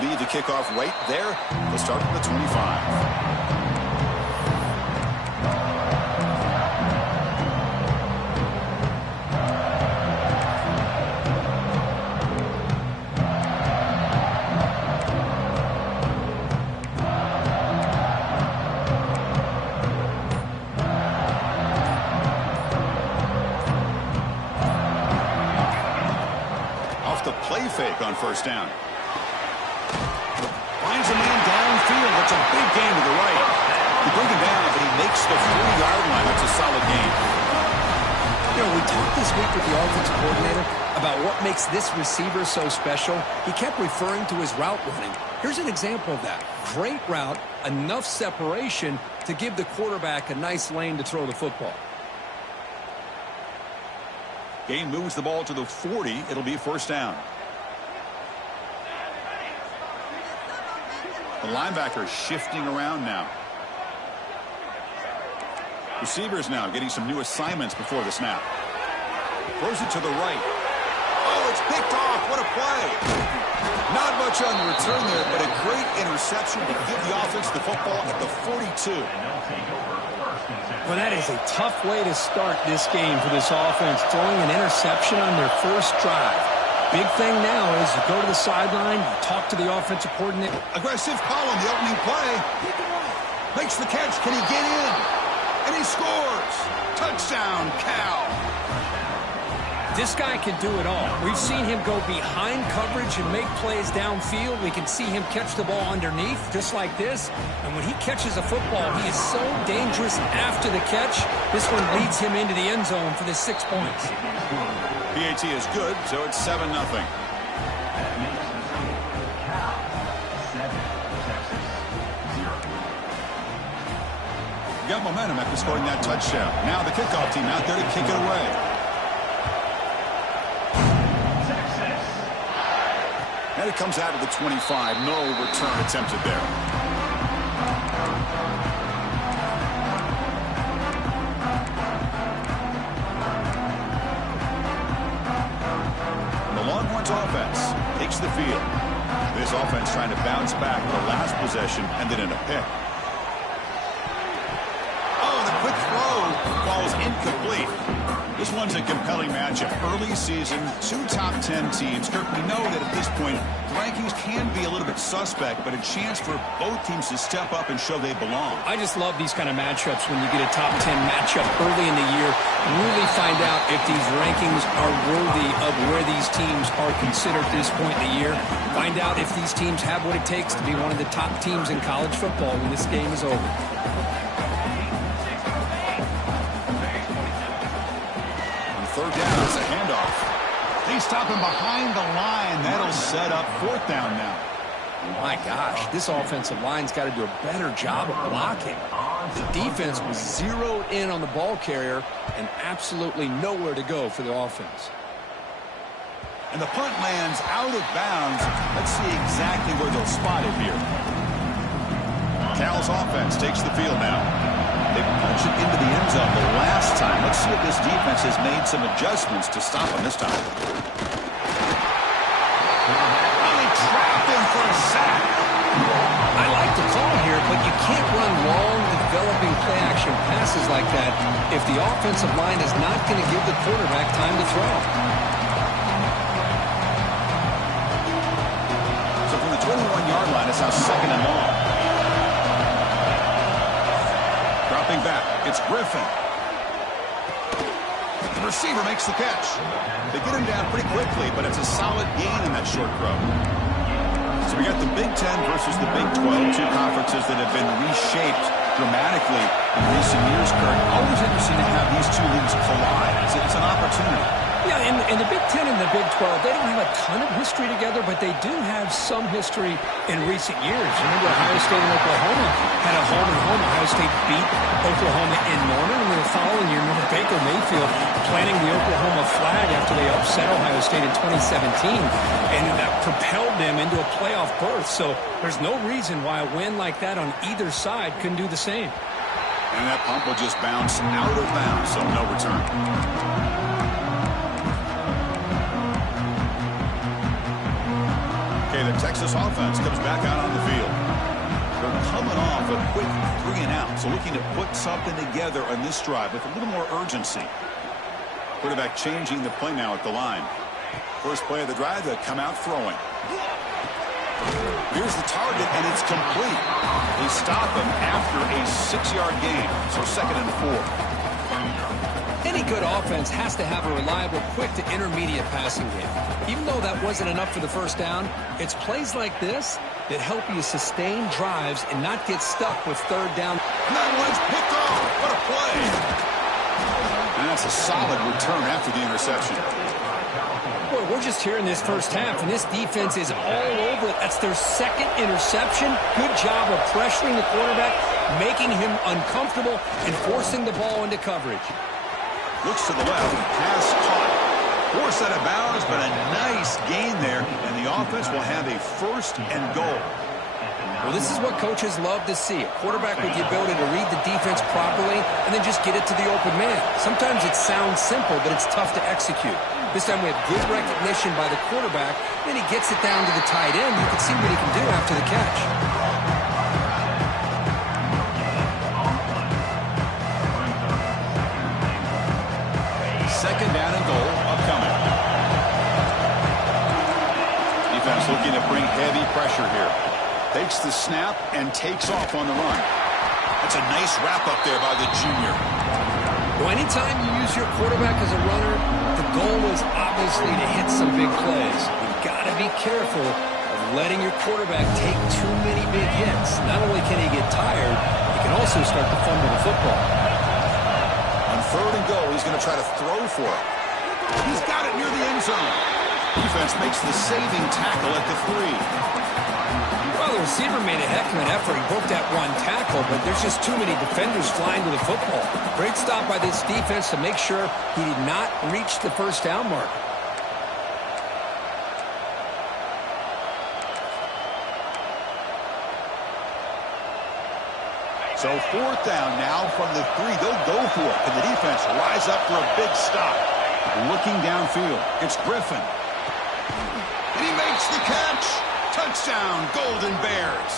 They'll leave the kickoff right there. They'll start from the 25. Fake on first down. Finds a man downfield. That's a big gain to the right. He brings him down, but he makes the 40-yard line. That's a solid gain. You know, we talked this week with the offensive coordinator about what makes this receiver so special. He kept referring to his route running. Here's an example of that. Great route, enough separation to give the quarterback a nice lane to throw the football. Gain moves the ball to the 40. It'll be first down. The linebacker shifting around now. Receivers now getting some new assignments before the snap. Throws it to the right. Oh, it's picked off. What a play. Not much on the return there, but a great interception to give the offense the football at the 42. Well, that is a tough way to start this game for this offense, throwing an interception on their first drive. Big thing now is you go to the sideline, you talk to the offensive coordinator. Aggressive call on the opening play. Makes the catch. Can he get in? And he scores. Touchdown, Cal. This guy can do it all. We've seen him go behind coverage and make plays downfield. We can see him catch the ball underneath, just like this. And when he catches a football, he is so dangerous after the catch. This one leads him into the end zone for the 6 points. PAT is good, so it's 7-0. Got momentum after scoring that touchdown. Now the kickoff team out there to kick it away. And it comes out of the 25. No return attempted there. Offense takes the field. This offense trying to bounce back with the last possession ended in a pick. Oh, the quick throw falls incomplete. This one's a compelling matchup. Early season, 2 top 10 teams. Kirk, we know that at this point, the rankings can be a little bit suspect, but a chance for both teams to step up and show they belong. I just love these kind of matchups when you get a top 10 matchup early in the year. Really find out if these rankings are worthy of where these teams are considered at this point in the year. Find out if these teams have what it takes to be one of the top teams in college football when this game is over. Third down, it's a handoff. They stop him behind the line. That'll set up fourth down now. My gosh, this offensive line's got to do a better job of blocking. The defense was zeroed in on the ball carrier and absolutely nowhere to go for the offense. And the punt lands out of bounds. Let's see exactly where they'll spot it here. Cal's offense takes the field now. They punched it into the end zone the last time. Let's see if this defense has made some adjustments to stop him this time. Oh, they trapped him for a sack. I like the call here, but you can't run long, developing play-action passes like that if the offensive line is not going to give the quarterback time to throw. So from the 21-yard line, it's now second and long. Dropping back, it's Griffin. The receiver makes the catch. They get him down pretty quickly, but it's a solid gain in that short throw. So we got the Big Ten versus the Big 12, two conferences that have been reshaped dramatically in recent years, Kurt. Always interesting to have these two leagues collide. It's an opportunity. Yeah, in the Big Ten and the Big 12, they don't have a ton of history together, but they do have some history in recent years. Remember, Ohio State and Oklahoma had a home-and-home. Ohio State beat Oklahoma in Norman, and then the following year, remember Baker Mayfield planting the Oklahoma flag after they upset Ohio State in 2017, and that propelled them into a playoff berth. So there's no reason why a win like that on either side couldn't do the same. And that pump will just bounce out of bounds, so no return. Okay, the Texas offense comes back out on the field. They're coming off a quick 3-and-out, so looking to put something together on this drive with a little more urgency. Quarterback changing the play now at the line. First play of the drive, they come out throwing. Here's the target, and it's complete. They stop him after a 6-yard gain, so 2nd and 4. Any good offense has to have a reliable, quick to intermediate passing game. Even though that wasn't enough for the first down, it's plays like this that help you sustain drives and not get stuck with 3rd down. And that one's picked off. What a play. And that's a solid return after the interception. Boy, we're just here in this first half, and this defense is all over it. That's their 2nd interception. Good job of pressuring the quarterback, making him uncomfortable, and forcing the ball into coverage. Looks to the left, pass caught. Forced out of bounds, but a nice gain there, and the offense will have a 1st and goal. Well, this is what coaches love to see. A quarterback with the ability to read the defense properly and then just get it to the open man. Sometimes it sounds simple, but it's tough to execute. This time we have good recognition by the quarterback. Then he gets it down to the tight end. You can see what he can do after the catch. Second down and goal upcoming. Defense looking to bring heavy pressure here. Takes the snap and takes off on the run. That's a nice wrap up there by the junior. Well, anytime you use your quarterback as a runner, the goal is obviously to hit some big plays. You've got to be careful of letting your quarterback take too many big hits. Not only can he get tired, he can also start to fumble the football. On 3rd and goal, he's going to try to throw for it. He's got it near the end zone. Defense makes the saving tackle at the 3. Well, the receiver made a heck of an effort. He broke that one tackle, but there's just too many defenders flying to the football. Great stop by this defense to make sure he did not reach the 1st down mark. So 4th down now from the 3. They'll go for it. Can the defense rise up for a big stop? Looking downfield. It's Griffin. And he makes the catch. Touchdown, Golden Bears.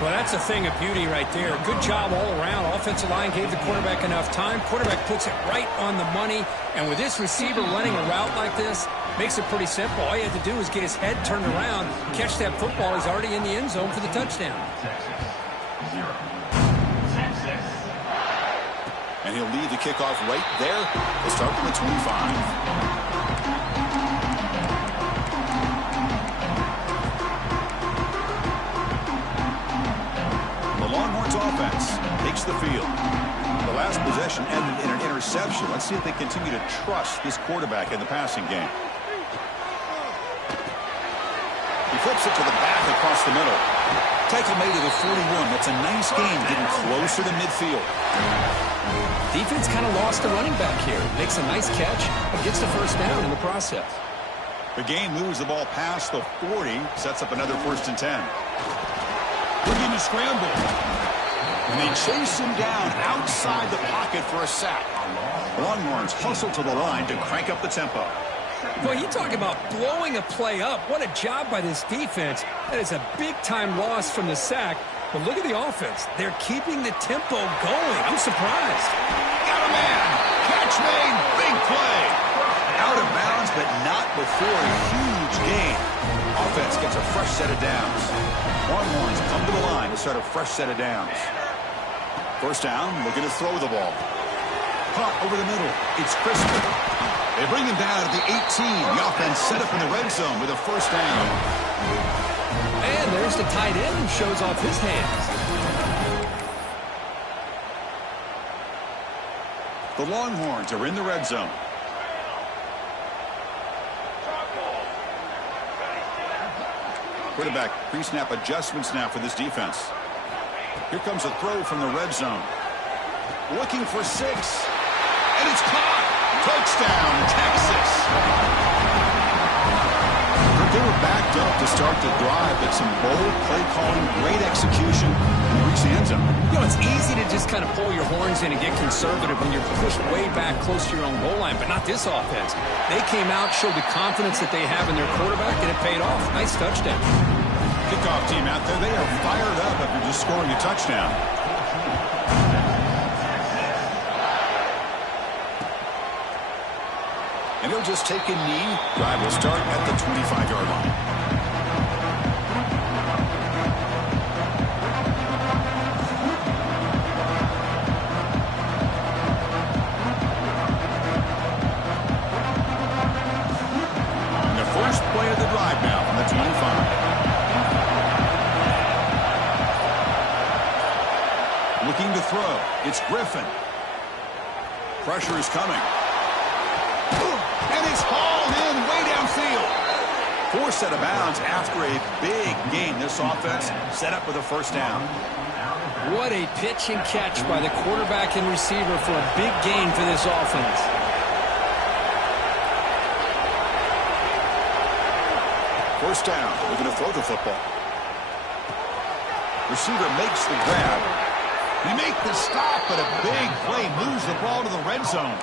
Well, that's a thing of beauty right there. Good job all around. Offensive line gave the quarterback enough time. Quarterback puts it right on the money. And with this receiver running a route like this, makes it pretty simple. All you have to do is get his head turned around, catch that football. He's already in the end zone for the touchdown. And he'll lead the kickoff right there. They'll start from the 25. Longhorns offense takes the field. The last possession ended in an interception. Let's see if they continue to trust this quarterback in the passing game. He flips it to the back across the middle. Tackle made to the 41. That's a nice game, getting closer to midfield. Defense kind of lost a running back here. Makes a nice catch and gets the 1st down in the process. The game moves the ball past the 40, sets up another 1st and 10. Looking to scramble. And they chase him down outside the pocket for a sack. Longhorns hustle to the line to crank up the tempo. Well, you talk about blowing a play up. What a job by this defense. That is a big-time loss from the sack. But look at the offense. They're keeping the tempo going. I'm surprised. Got a man. Catch made. Big play. Out of bounds, but not before a huge gain. Offense gets a fresh set of downs. Longhorns come to the line to start a fresh set of downs. 1st down, looking to throw the ball. Caught over the middle. It's Crispin. They bring him down at the 18. The offense set up in the red zone with a 1st down. And there's the tight end who shows off his hands. The Longhorns are in the red zone. Quarterback pre-snap adjustments now for this defense. Here comes a throw from the red zone. Looking for 6. And it's caught. Touchdown, Texas. Here They were backed up to start the drive, but some bold play calling, great execution, and reach the end zone. You know, it's easy to just kind of pull your horns in and get conservative when you're pushed way back close to your own goal line, but not this offense. They came out, showed the confidence that they have in their quarterback, and it paid off. Nice touchdown. Kickoff team out there, they are fired up after just scoring a touchdown. And he'll just take a knee. Drive will start at the 25-yard line. And the first play of the drive now from the 25. Looking to throw. It's Griffin. Pressure is coming. And it's hauled in way downfield. Forced out of bounds after a big gain. This offense set up with a first down. What a pitch and catch by the quarterback and receiver for a big gain for this offense. First down. They're going to throw the football. Receiver makes the grab. They make the stop, but a big play moves the ball to the red zone.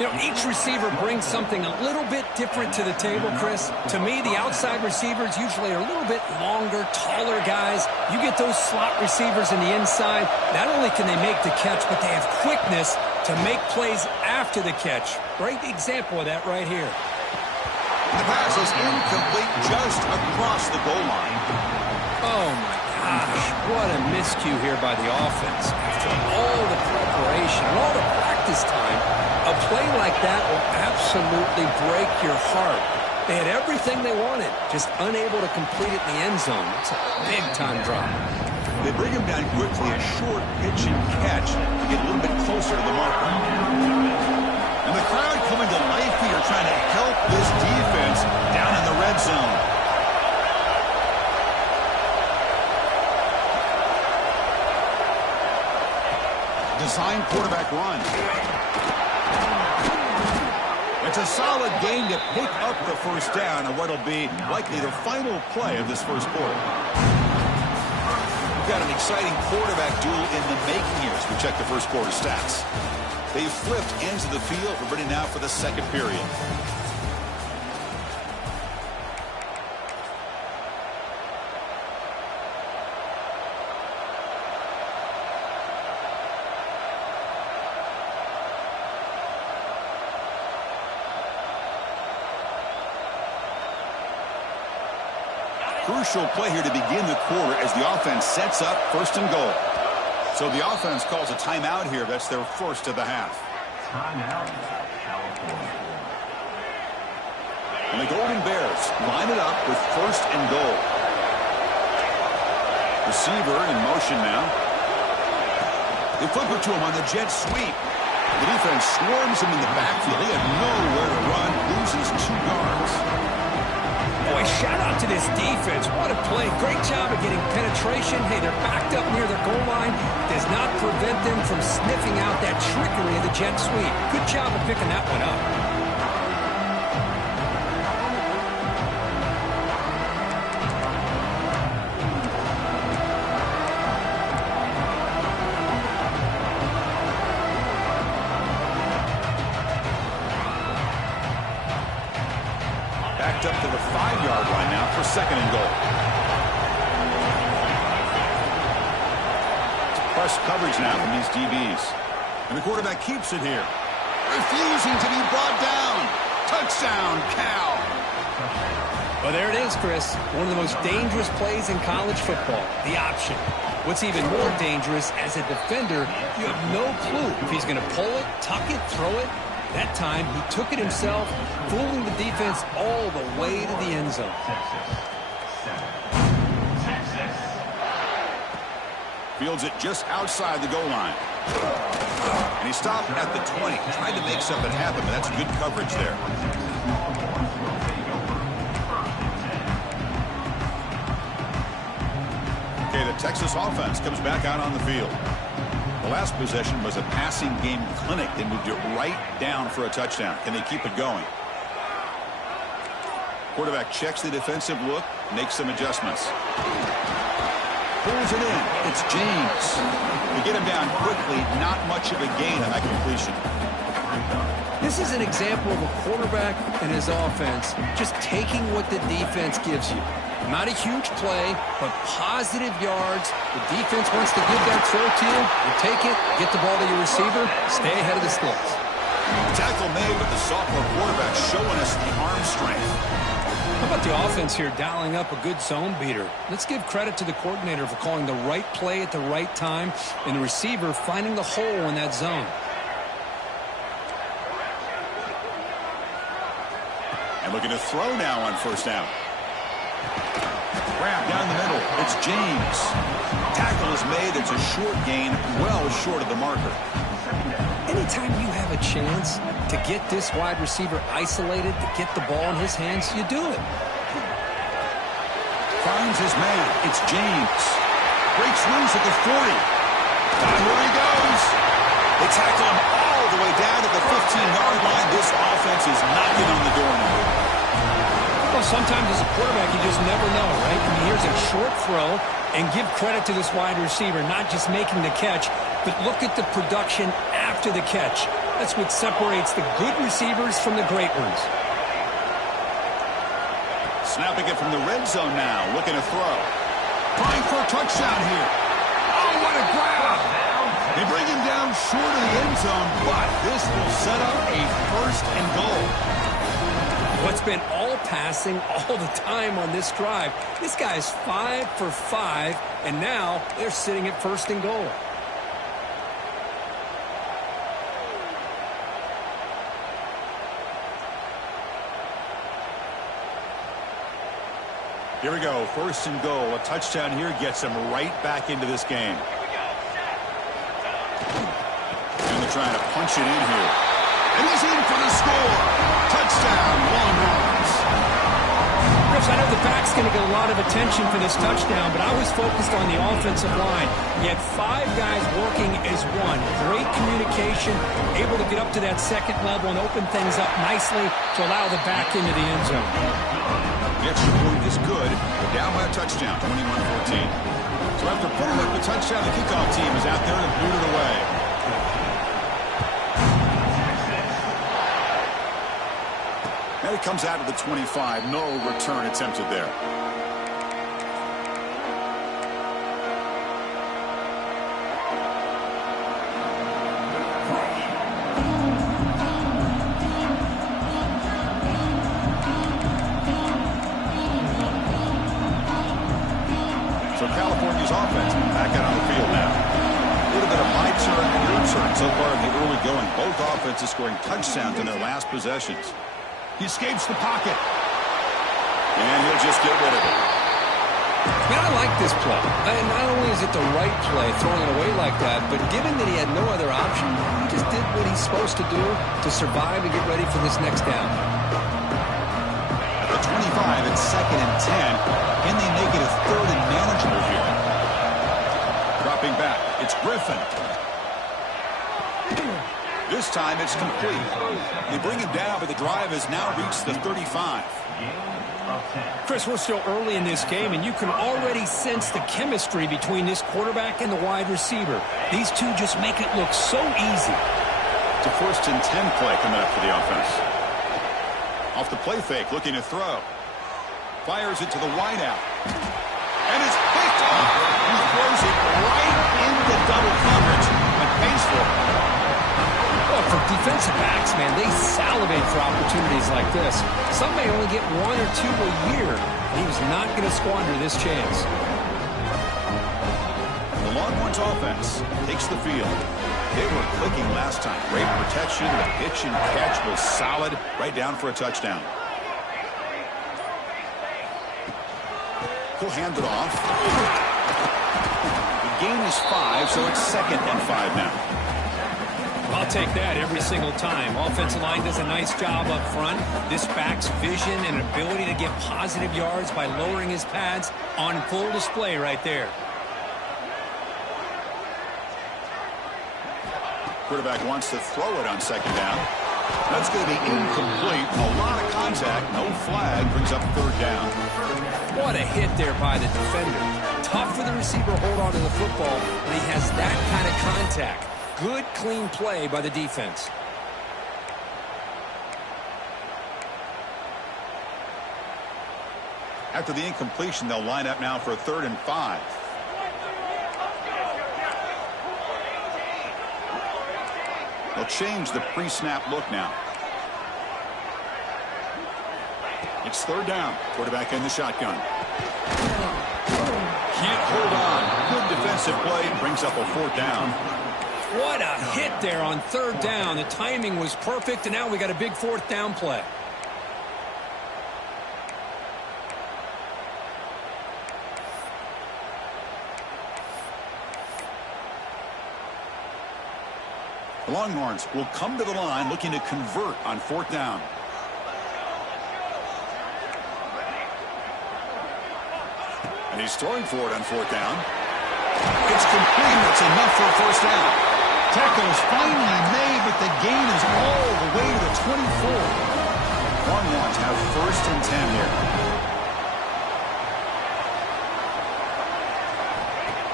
You know, each receiver brings something a little bit different to the table, Chris. To me, the outside receivers usually are a little bit longer, taller guys. You get those slot receivers in the inside, not only can they make the catch, but they have quickness to make plays after the catch. Great example of that right here. The pass is incomplete just across the goal line. Oh, my gosh. What a miscue here by the offense. After all the preparation and all the practice time, a play like that will absolutely break your heart. They had everything they wanted, just unable to complete it in the end zone. It's a big-time drop. They bring him down quickly, a short pitch and catch to get a little bit closer to the marker. And the crowd coming to life here, trying to help this defense down in the red zone. Design quarterback run. It's a solid game to pick up the first down on what will be likely the final play of this first quarter. We've got an exciting quarterback duel in the making here as we check the first quarter stats. They've flipped ends of the field. We're ready now for the second period. Crucial play here to begin the quarter as the offense sets up first and goal. So the offense calls a timeout here. That's their first of the half. And the Golden Bears line it up with first and goal. Receiver in motion now. They flip it to him on the jet sweep. The defense swarms him in the backfield. He had nowhere to run, loses 2 yards. Boy, shout out to this defense. What a play. Great job of getting penetration. Hey, they're backed up near their goal line. Does not prevent them from sniffing out that trickery of the jet sweep. Good job of picking that one up. Backed up to the 5-yard line now for second and goal. Press coverage now from these DBs. And the quarterback keeps it here. Refusing to be brought down. Touchdown, Cal. Well, there it is, Chris. One of the most dangerous plays in college football, the option. What's even more dangerous, as a defender, you have no clue if he's going to pull it, tuck it, throw it. That time, he took it himself, fooling the defense all the way to the end zone. Fields it just outside the goal line. And he stopped at the 20. Tried to make something happen, but that's good coverage there. Okay, the Texas offense comes back out on the field. The last possession was a passing game clinic. They moved it right down for a touchdown. Can they keep it going? Quarterback checks the defensive look, makes some adjustments. Pulls it in. It's James. They get him down quickly. Not much of a gain on that completion. This is an example of a quarterback and his offense just taking what the defense gives you. Not a huge play, but positive yards. The defense wants to give that throw to you. You take it, get the ball to your receiver, stay ahead of the sticks. Tackle made, but the sophomore quarterback showing us the arm strength. How about the offense here dialing up a good zone beater? Let's give credit to the coordinator for calling the right play at the right time and the receiver finding the hole in that zone. And looking to throw now on first down. Grab down the middle. It's James. Tackle is made. It's a short gain, well short of the marker. Anytime you have a chance to get this wide receiver isolated, to get the ball in his hands, you do it. Finds his man. It's James. Breaks loose at the 40. Down where he goes. They tackle him all the way down to the 15-yard line. This offense is knocking on the door now. Well, sometimes as a quarterback, you just never know, right? I mean, here's a short throw, and give credit to this wide receiver, not just making the catch, but look at the production after the catch. That's what separates the good receivers from the great ones. Snapping it from the red zone now, looking to throw. Trying for a touchdown here. Oh, what a grab! They bring him down short of the end zone, but this will set up a first and goal. What's been all passing all the time on this drive. This guy's 5 for 5, and now they're sitting at first and goal. Here we go, first and goal. A touchdown here gets him right back into this game. And they're trying to punch it in here. And he's in for the score. Touchdown, Longhorns. Chris, I know the back's going to get a lot of attention for this touchdown, but I was focused on the offensive line. You had 5 guys working as one. Great communication, able to get up to that second level and open things up nicely to allow the back into the end zone. The extra point is good. We're down by a touchdown, 21-14. So after putting up the touchdown, the kickoff team is out there to boot it away. And it comes out to the 25. No return attempted there. So California's offense back out on the field now. A little bit of my turn and your turn so far in the early going. Both offenses scoring touchdowns in their last possessions. He escapes the pocket. And he'll just get rid of it. Man, I like this play. And not only is it the right play, throwing it away like that, but given that he had no other option, he just did what he's supposed to do to survive and get ready for this next down. At the 25, it's 2nd and 10. Can they make it a 3rd and manageable here? Dropping back, it's Griffin. This time it's complete. They bring him down, but the drive has now reached the 35. Chris, we're still early in this game, and you can already sense the chemistry between this quarterback and the wide receiver. These two just make it look so easy. It's a 1st and 10 play coming up for the offense. Off the play fake, looking to throw. Fires it to the wideout. And it's picked off. He throws it right into double coverage and pays for it. Well, for defensive backs, man, they salivate for opportunities like this. Some may only get 1 or 2 a year, and he was not going to squander this chance. The Longhorns offense takes the field. They were clicking last time. Great protection. The pitch and catch was solid. Right down for a touchdown. He'll hand it off. The gain is 5, so it's 2nd and 5 now. I'll take that every single time. Offensive line does a nice job up front. This back's vision and ability to get positive yards by lowering his pads on full display right there. Quarterback wants to throw it on 2nd down. That's going to be incomplete. A lot of contact. No flag. Brings up third down. What a hit there by the defender. Tough for the receiver to hold on to the football when he has that kind of contact. Good, clean play by the defense. After the incompletion, they'll line up now for a 3rd and 5. They'll change the pre-snap look now. It's 3rd down. Quarterback in the shotgun. Can't hold on. Good defensive play. Brings up a 4th down. What a hit there on 3rd down. The timing was perfect, and now we got a big 4th down play. The Longhorns will come to the line looking to convert on 4th down. And he's throwing for it on 4th down. It's complete. That's enough for a 1st down. Tackle is finally made, but the gain is all the way to the 24. Longhorns have 1st and 10 here.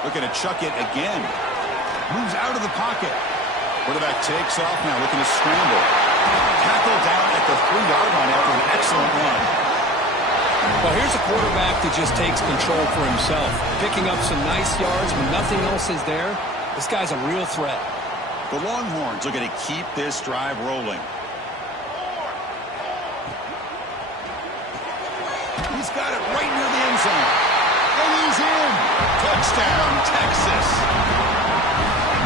Looking to chuck it again. Moves out of the pocket. Quarterback takes off now, looking to scramble. Tackle down at the 3-yard line after an excellent run. Well, here's a quarterback that just takes control for himself. Picking up some nice yards when nothing else is there. This guy's a real threat. The Longhorns are going to keep this drive rolling. He's got it right near the end zone. And he's in. Touchdown, Texas.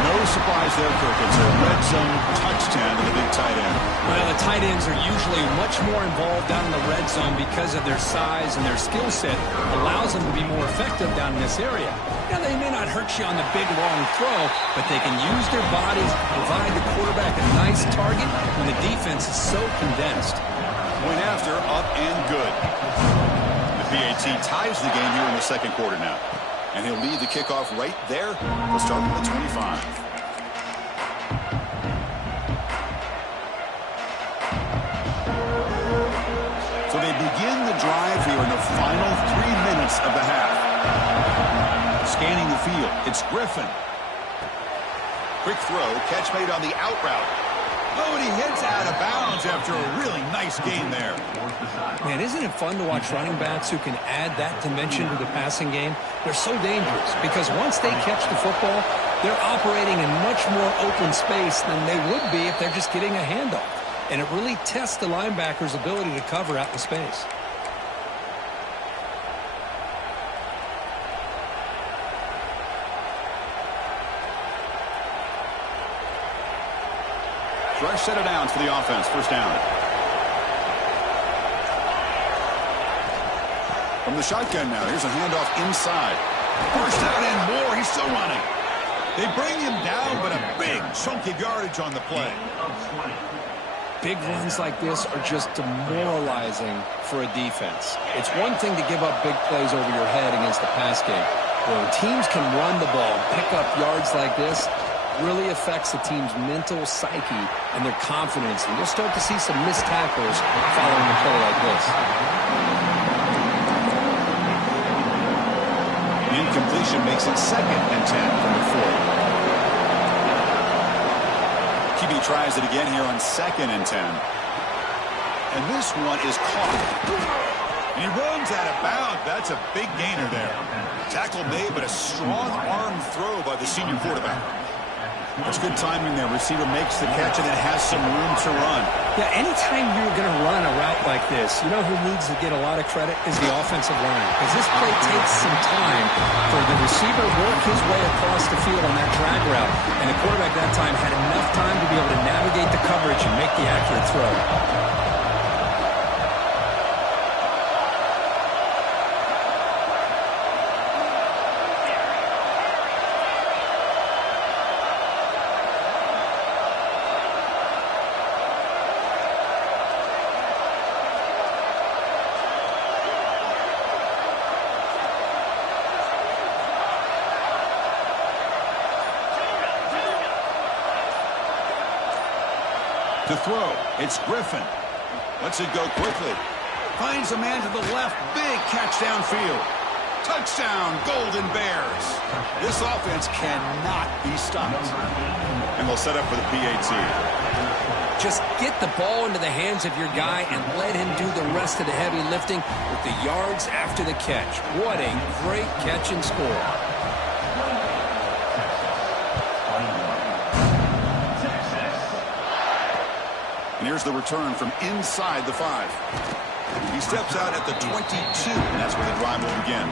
No surprise there, Kirk. It's a red zone touchdown to the big tight end. Well, the tight ends are usually much more involved down in the red zone because of their size and their skill set allows them to be more effective down in this area. Now, they may not hurt you on the big, long throw, but they can use their bodies to provide the quarterback a nice target when the defense is so condensed. Point after, up and good. The PAT ties the game here in the 2nd quarter now. And he'll lead the kickoff right there. He'll start from the 25. So they begin the drive here in the final 3 minutes of the half. Scanning the field, it's Griffin. Quick throw, catch made on the out route. Oh, and he hits out of bounds after a really nice gain there. Man, isn't it fun to watch running backs who can add that dimension to the passing game? They're so dangerous because once they catch the football, they're operating in much more open space than they would be if they're just getting a handoff. And it really tests the linebacker's ability to cover out in space. Fresh set of downs for the offense. 1st down. From the shotgun now. Here's a handoff inside. 1st down and more. He's still running. They bring him down, but a big chunk of yardage on the play. Big runs like this are just demoralizing for a defense. It's one thing to give up big plays over your head against the pass game. When teams can run the ball, pick up yards like this, really affects the team's mental psyche and their confidence. And you'll start to see some missed tackles following a play like this. The incompletion makes it 2nd and 10 from the 4. QB tries it again here on 2nd and 10. And this one is caught. And he runs out of bounds. That's a big gainer there. Tackle made, but a strong arm throw by the senior quarterback. That's good timing there. Receiver makes the catch and it has some room to run. Yeah, anytime you're going to run a route like this, you know who needs to get a lot of credit is the offensive line. Because this play takes some time for the receiver to work his way across the field on that drag route. And the quarterback that time had enough time to be able to navigate the coverage and make the accurate throw. To throw, it's Griffin. Lets it go quickly. Finds a man to the left. Big catch downfield. Touchdown, Golden Bears. This offense cannot be stopped. And they'll set up for the PAT. Just get the ball into the hands of your guy and let him do the rest of the heavy lifting with the yards after the catch. What a great catch and score. And here's the return from inside the 5. He steps out at the 22, and that's where the drive will begin.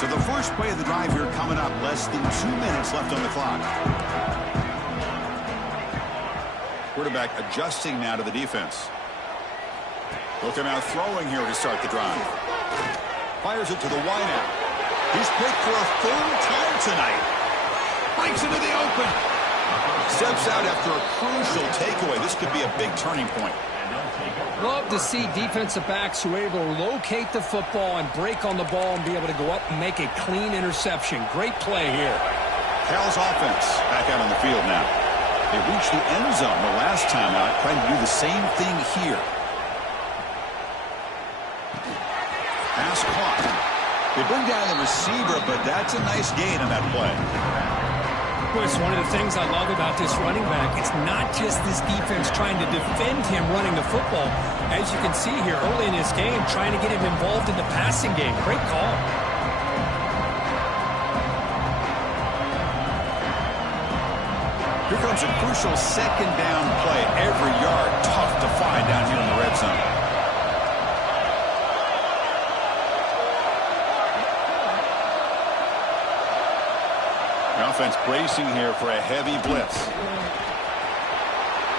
So the first play of the drive here coming up, less than 2 minutes left on the clock. Quarterback adjusting now to the defense. Looking out throwing here to start the drive. Fires it to the wideout. He's picked for a 3rd time tonight. Breaks into the open. Steps out after a crucial takeaway. This could be a big turning point. Love to see defensive backs who are able to locate the football and break on the ball and be able to go up and make a clean interception. Great play here. Cal's offense back out on the field now. They reached the end zone the last time out, trying to do the same thing here. Pass caught. They bring down the receiver, but that's a nice gain on that play. Well, it's one of the things I love about this running back. It's not just this defense trying to defend him running the football. As you can see here early in this game, trying to get him involved in the passing game. Great call. Here comes a crucial 2nd down play. Every yard tough to find down here in the red zone. The offense bracing here for a heavy blitz.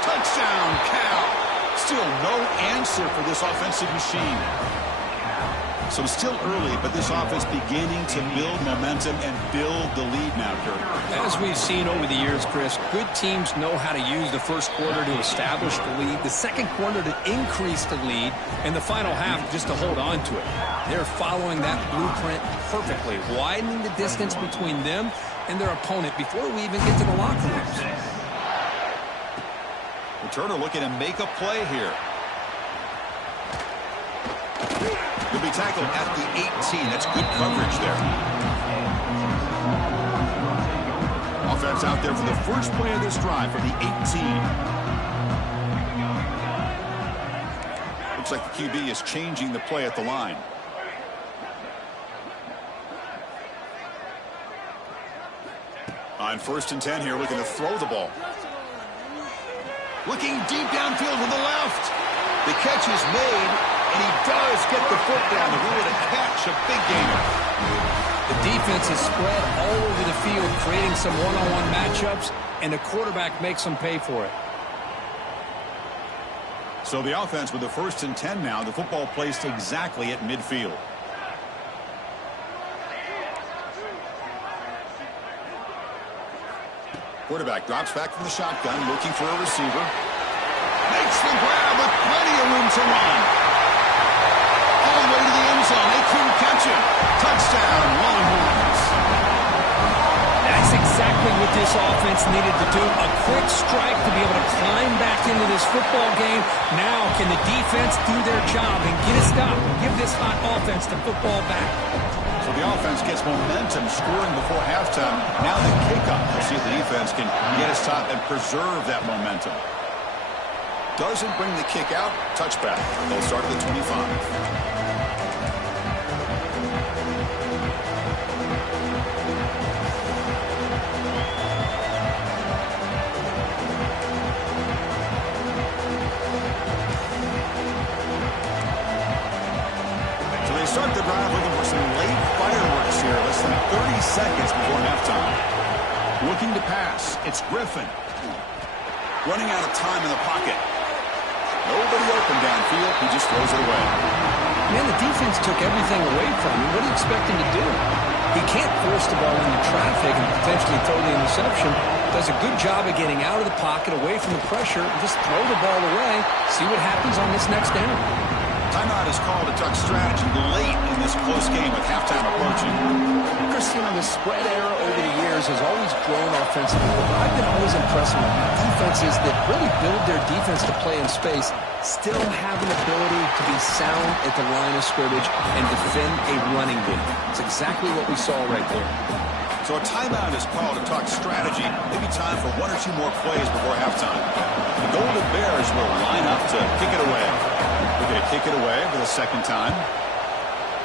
Touchdown, Cal. Still no answer for this offensive machine. So still early, but this offense beginning to build momentum and build the lead now, Kurt. As we've seen over the years, Chris, good teams know how to use the first quarter to establish the lead, the second quarter to increase the lead, and the final half just to hold on to it. They're following that blueprint perfectly, widening the distance between them and their opponent before we even get to the locker rooms. Returner looking to make a play here. He'll be tackled at the 18. That's good coverage there. Offense out there for the first play of this drive from the 18. Looks like the QB is changing the play at the line. On 1st and 10 here, looking to throw the ball. Looking deep downfield to the left. The catch is made, and he does get the foot down to rule it a catch, a big gainer. The defense is spread all over the field, creating some one-on-one matchups, and the quarterback makes them pay for it. So the offense with the 1st and 10 now, the football placed exactly at midfield. Quarterback drops back from the shotgun, looking for a receiver. Makes the grab with plenty of room to run. All the way to the end zone. They couldn't catch him. Touchdown, Longhorns. That's exactly what this offense needed to do. A quick strike to be able to climb back into this football game. Now can the defense do their job and get a stop and give this hot offense the football back? So the offense gets momentum, scoring before halftime. Now the kickoff. We'll see if the defense can get a stop and preserve that momentum. Doesn't bring the kick out. Touchback. They'll start at the 25. Start the drive looking for some late fireworks here. Less than 30 seconds before halftime. Looking to pass. It's Griffin. Running out of time in the pocket. Nobody open downfield. He just throws it away. Man, the defense took everything away from him. What do you expect him to do? He can't force the ball into traffic and potentially throw the interception. Does a good job of getting out of the pocket, away from the pressure, and just throw the ball away. See what happens on this next down. Timeout is called to talk strategy late in this close game with halftime approaching. Christian, the spread era over the years has always grown offensively. I've been always impressed with defenses that really build their defense to play in space, still have an ability to be sound at the line of scrimmage and defend a running game. It's exactly what we saw right there. So a timeout is called to talk strategy. Maybe time for one or two more plays before halftime. The Golden Bears will line up to kick it away. They're going to kick it away for the second time.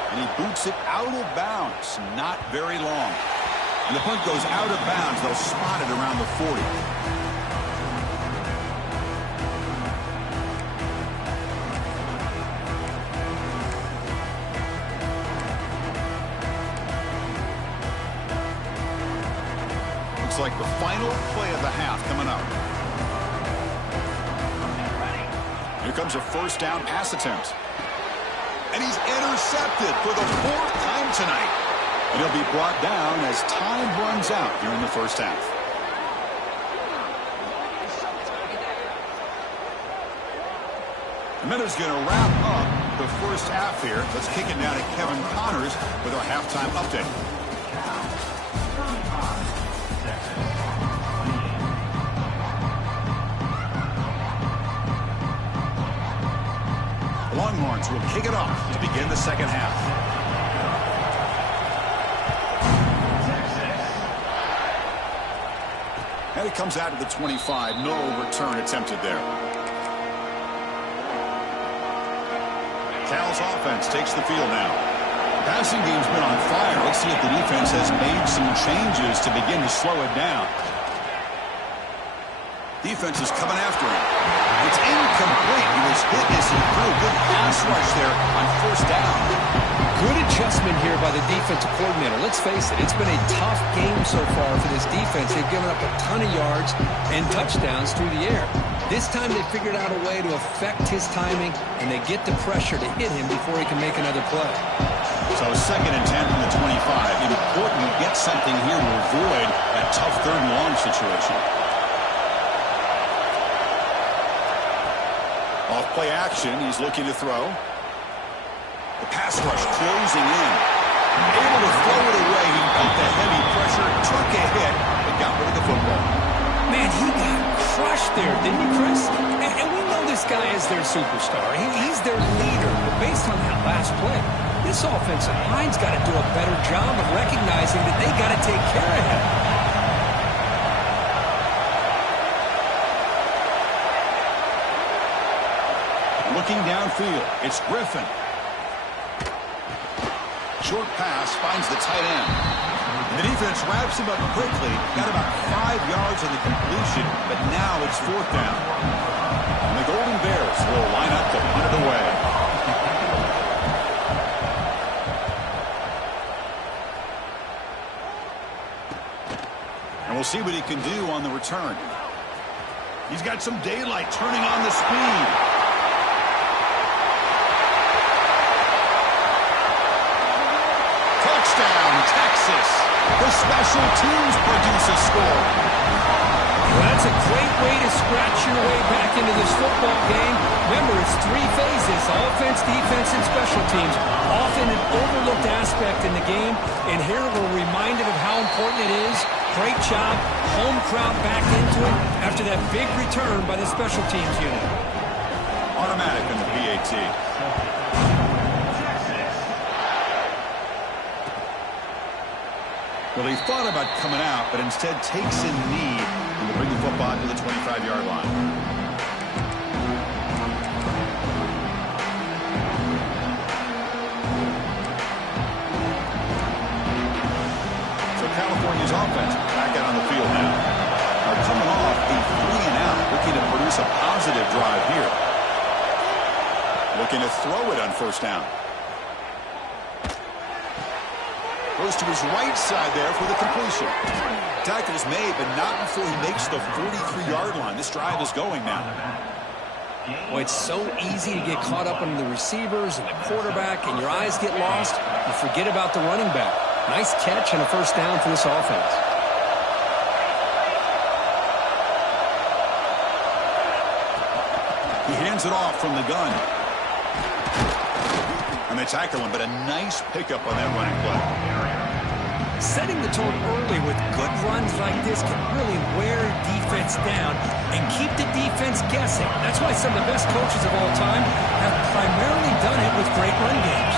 And he boots it out of bounds. Not very long. And the punt goes out of bounds. They'll spot it around the 40. Looks like the final play of the half coming up. Here comes a first down pass attempt. And he's intercepted for the fourth time tonight. And he'll be brought down as time runs out here in the first half. The Miners going to wrap up the first half here. Let's kick it down to Kevin Connors with our halftime update. Longhorns will kick it off to begin the second half. And he comes out of the 25. No return attempted there. Cal's offense takes the field now. Passing game's been on fire. Let's see if the defense has made some changes to begin to slow it down. Defense is coming after him. It's incomplete. He was hit as he threw. Good pass rush there on first down. Good adjustment here by the defensive coordinator. Let's face it, it's been a tough game so far for this defense. They've given up a ton of yards and touchdowns through the air. This time they figured out a way to affect his timing, and they get the pressure to hit him before he can make another play. So second and 10 from the 25. Important to get something here to avoid that tough third and long situation. Off play action, he's looking to throw. The pass rush closing in. Able to throw it away. He felt the heavy pressure, took a hit, but got rid of the football. Man, he got crushed there, didn't he, Chris? And we know this guy is their superstar. He's their leader. But based on that last play, this offensive line's got to do a better job of recognizing that they got to take care of him. Looking downfield, it's Griffin. Short pass finds the tight end. And the defense wraps him up quickly. Got about 5 yards on the completion, but now it's fourth down. And the Golden Bears will line up to punt it away. And we'll see what he can do on the return. He's got some daylight turning on the speed. Touchdown, Texas. The special teams produce a score. Well, that's a great way to scratch your way back into this football game. Remember, it's 3 phases: offense, defense, and special teams. Often an overlooked aspect in the game. And here we're reminded of how important it is. Great job. Home crowd back into it after that big return by the special teams unit. Automatic in the PAT. Well, he thought about coming out, but instead takes a knee and will bring the football to the 25-yard line. So California's offense back out on the field now. Now coming off a 3-and-out, looking to produce a positive drive here. Looking to throw it on first down. Goes to his right side there for the completion. Tackle is made, but not before he makes the 43-yard line. This drive is going now. Well, it's so easy to get caught up on the receivers and the quarterback, and your eyes get lost. You forget about the running back. Nice catch and a first down for this offense. He hands it off from the gun. And they tackle him, but a nice pickup on that running play. Setting the tone early with good runs like this can really wear defense down and keep the defense guessing. That's why some of the best coaches of all time have primarily done it with great run games.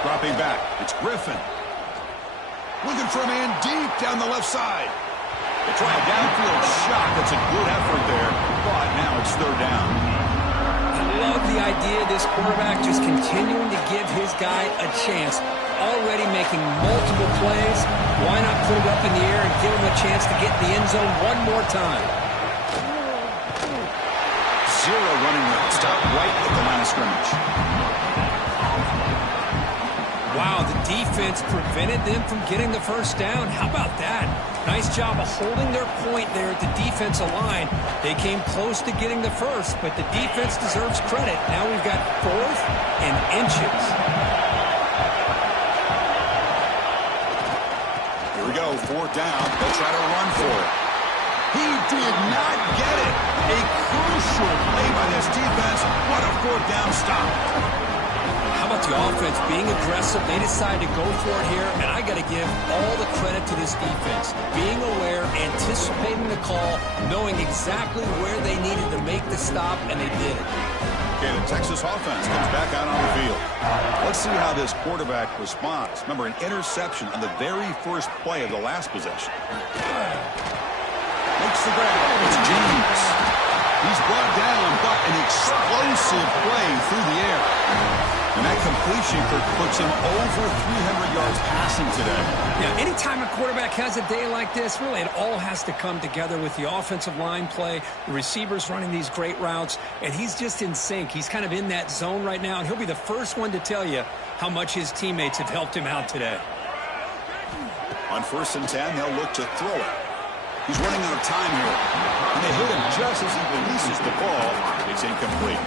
Dropping back, it's Griffin. Looking for a man deep down the left side. They try a downfield shot. That's a good effort there, but now it's third down. I love the idea of this quarterback just continuing to give his guy a chance. Already making multiple plays. Why not put it up in the air and give him a chance to get in the end zone one more time? Zero running room. Stop right at the line of scrimmage. Wow, the defense prevented them from getting the first down. How about that? Nice job of holding their point there at the defensive line. They came close to getting the first, but the defense deserves credit. Now we've got 4th and inches. Here we go, 4th down. They'll try to run for it. He did not get it. A crucial play by this defense. What a 4th down stop. How about the offense being aggressive? They decided to go for it here, and I got to give all the credit to this defense. Being aware, anticipating the call, knowing exactly where they needed to make the stop, and they did it. Okay, the Texas offense comes back out on the field. Let's see how this quarterback responds. Remember, an interception on the very first play of the last possession. Makes the grab. It's James. He's brought down, but an explosive play through the air. And that completion puts him over 300 yards passing today. Yeah, anytime a quarterback has a day like this, really it all has to come together with the offensive line play, the receivers running these great routes, and he's just in sync. He's kind of in that zone right now, and he'll be the first one to tell you how much his teammates have helped him out today. On 1st and 10, they'll look to throw it. He's running out of time here. And they hit him just as he releases the ball. It's incomplete.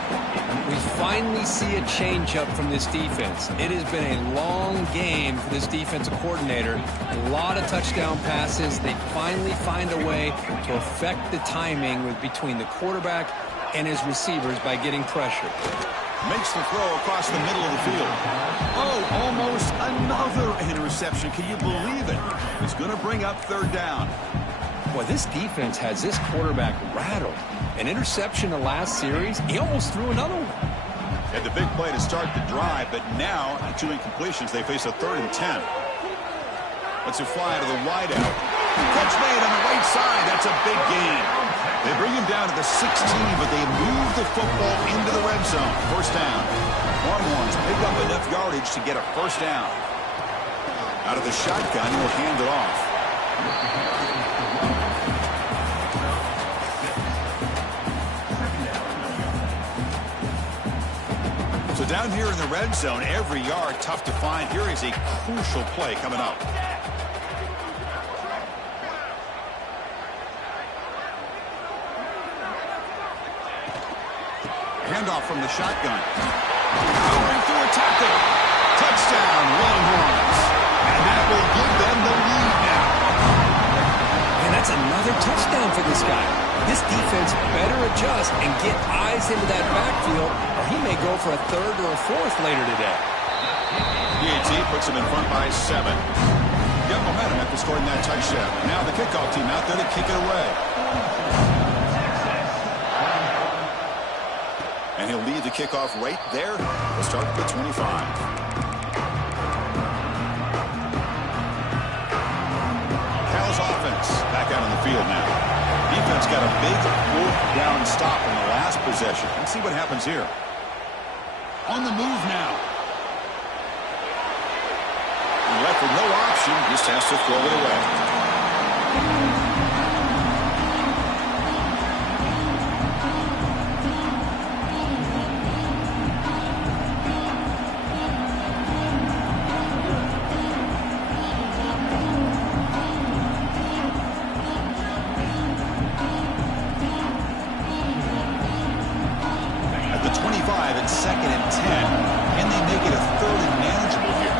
We finally see a change-up from this defense. It has been a long game for this defensive coordinator. A lot of touchdown passes. They finally find a way to affect the timing between the quarterback and his receivers by getting pressure. Makes the throw across the middle of the field. Oh, almost another interception. Can you believe it? It's going to bring up 3rd down. Boy, this defense has this quarterback rattled. An interception the last series, he almost threw another one. Had the big play to start the drive, but now, on 2 incompletions, they face a 3rd and 10. Let's it fly to the wideout. Catch made on the right side. That's a big gain. They bring him down to the 16, but they move the football into the red zone. 1st down. Longhorns pick up enough yardage to get a 1st down. Out of the shotgun, he'll hand it off. So down here in the red zone, every yard tough to find. Here is a crucial play coming up. Handoff from the shotgun. Going through a tackle. Touchdown, Longhorns. And that will give them the lead now. And that's another touchdown for this guy. This defense better adjust and get eyes into that backfield, or he may go for a 3rd or a 4th later today. PAT puts him in front by 7. Got momentum after scoring that touchdown. Now the kickoff team out there to kick it away. And he'll lead the kickoff right there. We'll start at the 25. Cal's offense back out on the field now. Defense got a big 4th down stop in the last possession. Let's see what happens here. On the move now. And left with no option, just has to throw it away. It's 2nd and 10. Can they make it a 3rd and manageable here?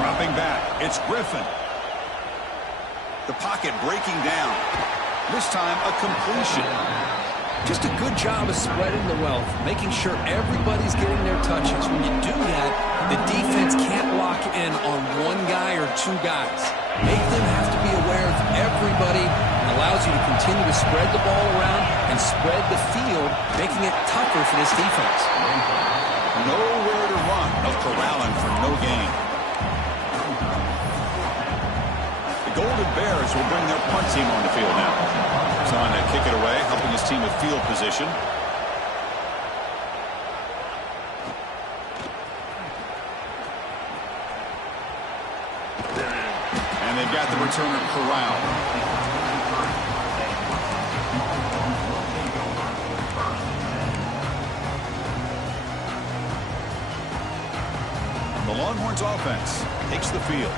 Dropping back. It's Griffin. The pocket breaking down. This time, a completion. Just a good job of spreading the wealth, making sure everybody's getting their touches. When you do that, the defense can't lock in on one guy or two guys. Make them have to be aware of everybody. It allows you to continue to spread the ball around and spread the field, making it tougher for this defense. Nowhere to run. Of corralling for no gain. The Golden Bears will bring their punt team on the field now. Trying to kick it away, helping his team with field position. And they've got the returner corralled. The Longhorns offense takes the field.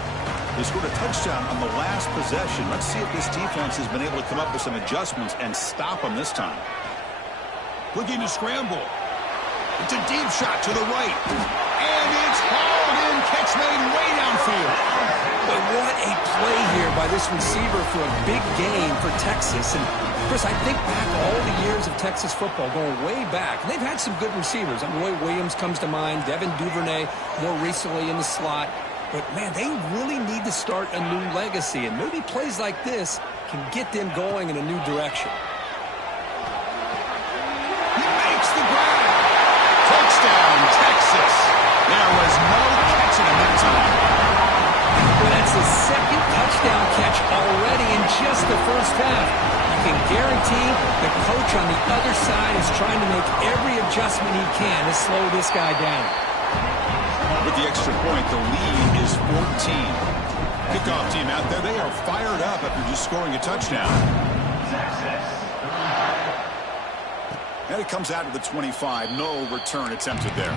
They scored a touchdown on the last possession. Let's see if this defense has been able to come up with some adjustments and stop them this time. Looking to scramble. It's a deep shot to the right. And it's hauled in. Catch made way downfield. But what a play here by this receiver for a big gain for Texas. And Chris, I think back all the years of Texas football, going way back. They've had some good receivers. Roy Williams comes to mind. Devin Duvernay more recently in the slot. But, man, they really need to start a new legacy. And maybe plays like this can get them going in a new direction. He makes the grab. Touchdown, Texas. There was no catching him that time. Well, that's the second touchdown catch already in just the first half. You can guarantee the coach on the other side is trying to make every adjustment he can to slow this guy down. With the extra point, the lead is 14. Kickoff team out there, they are fired up after just scoring a touchdown. And it comes out to the 25. No return attempted there.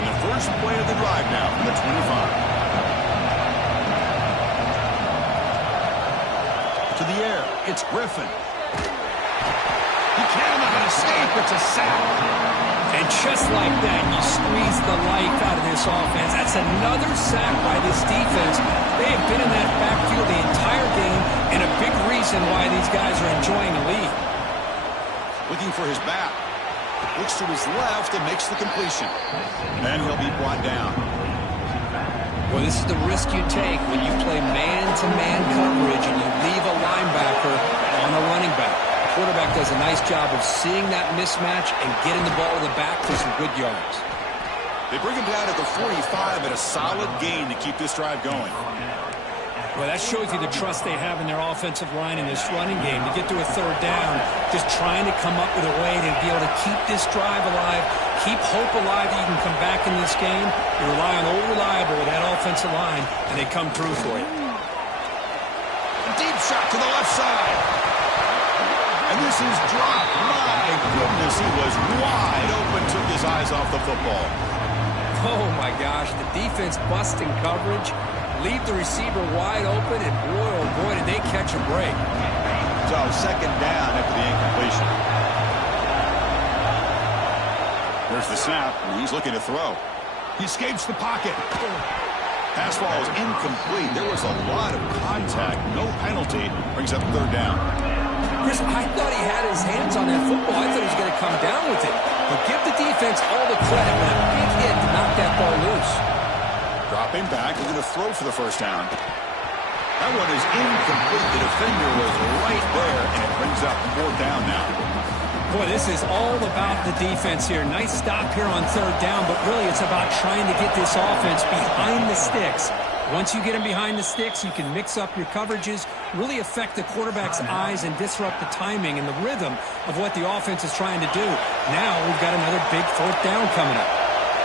And the first play of the drive now from the 25. To the air, it's Griffin. He cannot escape. It's a sack. And just like that, you squeeze the life out of this offense. That's another sack by this defense. They have been in that backfield the entire game, and a big reason why these guys are enjoying the lead. Looking for his back. Looks to his left and makes the completion. And he'll be brought down. Well, this is the risk you take when you play man-to-man coverage and you leave a linebacker on a running back. The quarterback does a nice job of seeing that mismatch and getting the ball to the back for some good yards. They bring him down at the 45 and a solid gain to keep this drive going. Well, that shows you the trust they have in their offensive line in this running game. To get to a third down, just trying to come up with a way to be able to keep this drive alive, keep hope alive that you can come back in this game. You rely on Old Reliable with that offensive line, and they come through for you. Deep shot to the left side. And this is dropped. My goodness, he was wide open, took his eyes off the football. Oh, my gosh, the defense busting coverage. Leave the receiver wide open, and boy, oh boy, did they catch a break. So, second down after the incompletion. There's the snap, and he's looking to throw. He escapes the pocket. Pass ball is incomplete. There was a lot of contact. No penalty. Brings up third down. Chris, I thought he had his hands on that football. I thought he was going to come down with it. But give the defense all the credit. That big hit to knock that ball loose. Dropping back, looking to throw for the first down. That one is incomplete. The defender was right there, and it brings up fourth down now. Boy, this is all about the defense here. Nice stop here on third down, but really it's about trying to get this offense behind the sticks. Once you get them behind the sticks, you can mix up your coverages, really affect the quarterback's eyes and disrupt the timing and the rhythm of what the offense is trying to do. Now we've got another big fourth down coming up.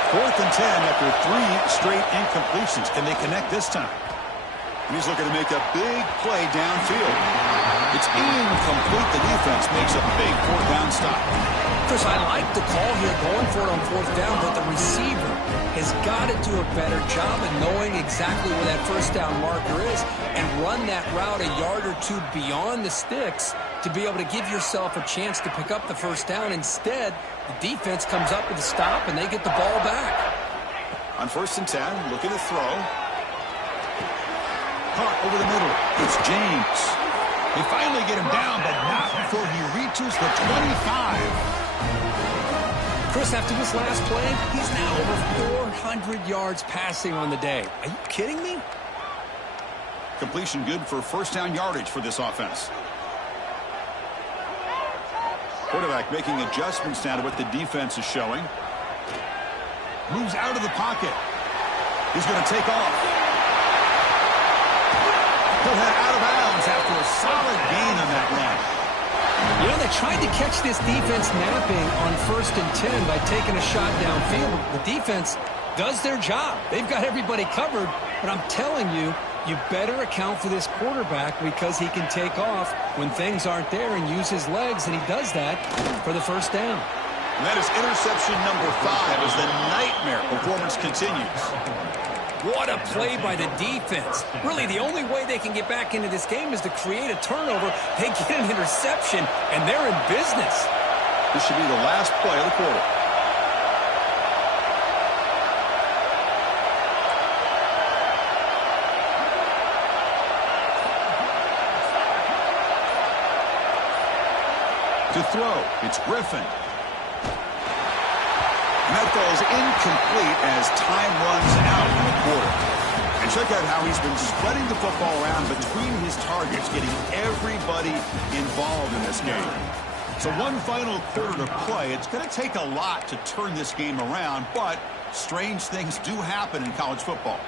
4th and 10 after 3 straight incompletions. Can they connect this time? And he's looking to make a big play downfield. It's incomplete. The defense makes a big fourth down stop. Chris, I like the call here going for it on fourth down, but the receiver has got to do a better job of knowing exactly where that first down marker is and run that route a yard or two beyond the sticks to be able to give yourself a chance to pick up the first down. Instead, the defense comes up with a stop, and they get the ball back. On 1st and 10, looking to throw. Caught over the middle. It's James. They finally get him down, but not before he reaches the 25. Chris, after this last play, he's now over 400 yards passing on the day. Are you kidding me? Completion good for first down yardage for this offense. Quarterback making adjustments now to what the defense is showing. Moves out of the pocket. He's going to take off. He'll head out of bounds after a solid gain on that run. You know, they tried to catch this defense napping on 1st and 10 by taking a shot downfield. The defense does their job. They've got everybody covered, but I'm telling you, you better account for this quarterback because he can take off when things aren't there and use his legs, and he does that for the first down. And that is interception number 5 as the nightmare performance continues. What a play by the defense. Really, the only way they can get back into this game is to create a turnover. They get an interception, and they're in business. This should be the last play of the quarter. To throw, it's Griffin. And that falls incomplete as time runs out in the quarter. And check out how he's been spreading the football around between his targets, getting everybody involved in this game. So one final quarter to play. It's going to take a lot to turn this game around, but strange things do happen in college football.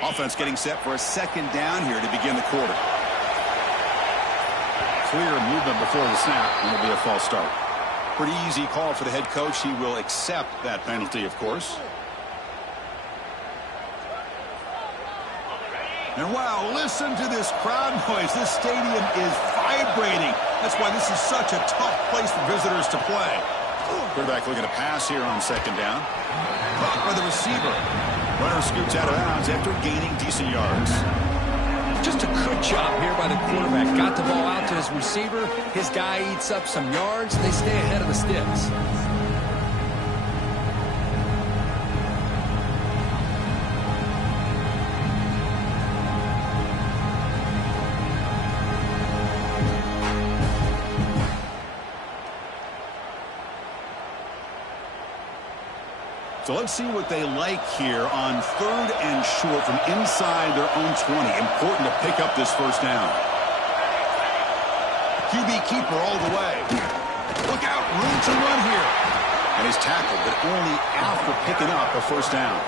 Offense getting set for a second down here to begin the quarter. Clear movement before the snap, and it'll be a false start. Pretty easy call for the head coach. He will accept that penalty, of course. And wow, listen to this crowd noise. This stadium is vibrating. That's why this is such a tough place for visitors to play. Quarterback looking to pass here on second down. Caught by the receiver. Runner scoots out of bounds after gaining decent yards. Just a good job here by the quarterback. Got the ball out to his receiver. His guy eats up some yards. They stay ahead of the sticks. So let's see what they like here on 3rd and short from inside their own 20. Important to pick up this first down. QB keeper all the way. Look out, room to run here. And he's tackled, but only after picking up a first down.